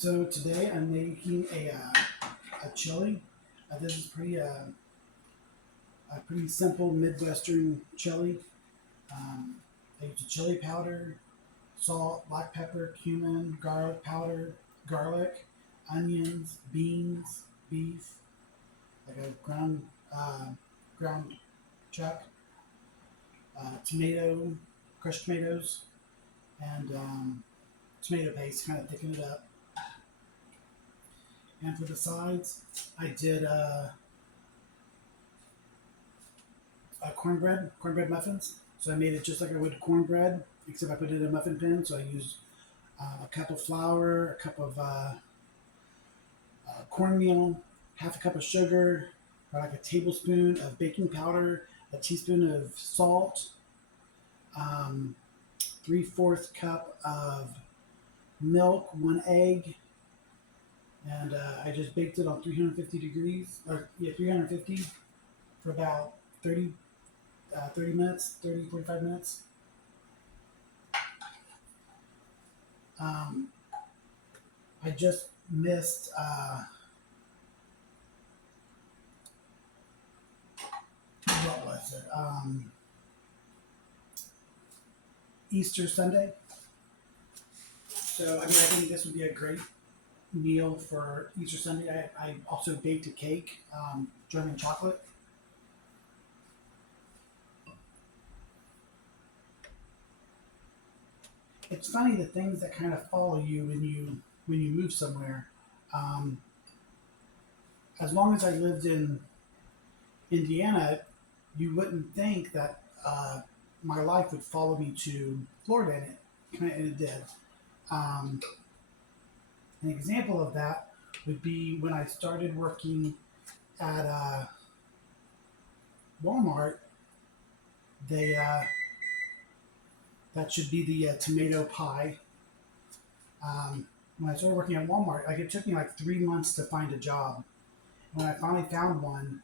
So today I'm making a chili. This is a pretty simple Midwestern chili. Um, I use chili powder, salt, black pepper, cumin, garlic powder, garlic, onions, beans, beef, like a uh, ground chuck, tomato, crushed tomatoes, and tomato paste, kind of thicken it up. And for the sides, I did cornbread muffins. So I made it just like I would cornbread, except I put it in a muffin pan. So I used a cup of flour, a cup of cornmeal, half a cup of sugar, or like a tablespoon of baking powder, a teaspoon of salt, um, 3/4 cup of milk, one egg, and I just baked it on 350 degrees, or yeah, 350 for about 30 minutes, 45 minutes. Um, I just missed, what was it? Easter Sunday. So, I think this would be a great meal for Easter Sunday. I also baked a cake, German chocolate. It's funny the things that kind of follow you when you move somewhere. Um, as long as I lived in Indiana, you wouldn't think that my life would follow me to Florida, and it did. Um, an example of that would be when I started working at Walmart. They That should be the tomato pie. When I started working at Walmart, like it took me like 3 months to find a job. When I finally found one,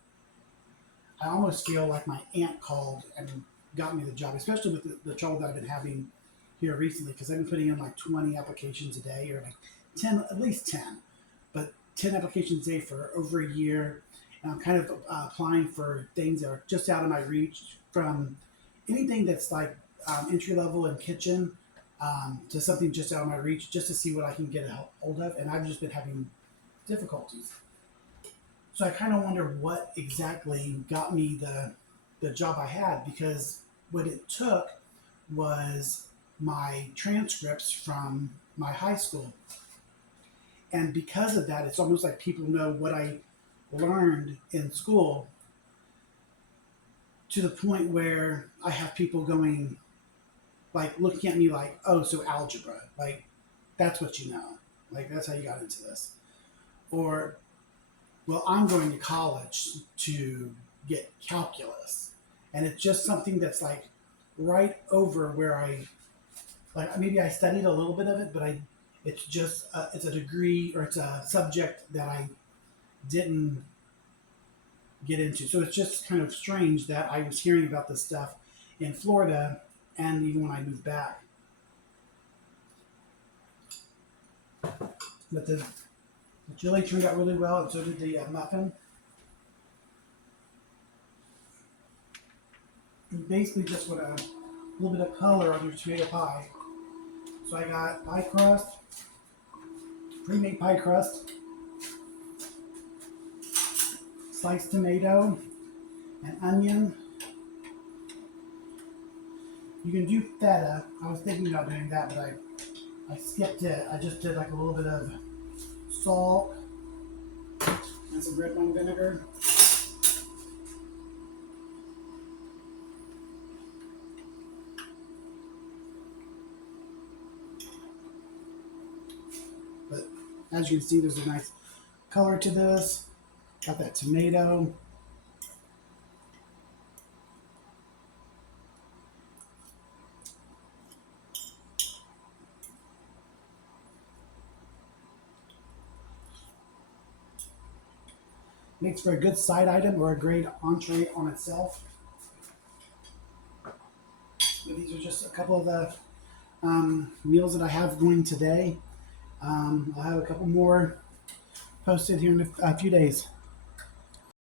I almost feel like my aunt called and got me the job, especially with the trouble that I've been having here recently, because I've been putting in like 20 applications a day, or like 10, at least 10, but 10 applications a day for over a year. And I'm kind of applying for things that are just out of my reach, from anything that's like entry level in kitchen, to something just out of my reach, just to see what I can get a hold of. And I've just been having difficulties. So I kind of wonder what exactly got me the job I had, because what it took was my transcripts from my high school. And because of that, it's almost like people know what I learned in school, to the point where I have people going, like, looking at me like, oh, so algebra, like, that's what you know. Like, that's how you got into this. Or, well, I'm going to college to get calculus. And it's just something that's like right over where like maybe I studied a little bit of it, but it's just, it's a degree, or it's a subject that I didn't get into. So it's just kind of strange that I was hearing about this stuff in Florida, and even when I moved back. But the chili turned out really well, and so did the muffin. You basically just want a little bit of color on your tomato pie. So I got pie crust, pre-made pie crust, sliced tomato, an onion. You can do feta. I was thinking about doing that, but I skipped it. I just did like a little bit of salt and some red wine vinegar. But as you can see, there's a nice color to this. Got that tomato. Makes for a good side item or a great entree on itself. But these are just a couple of the meals that I have going today. I'll have a couple more posted here in a few days.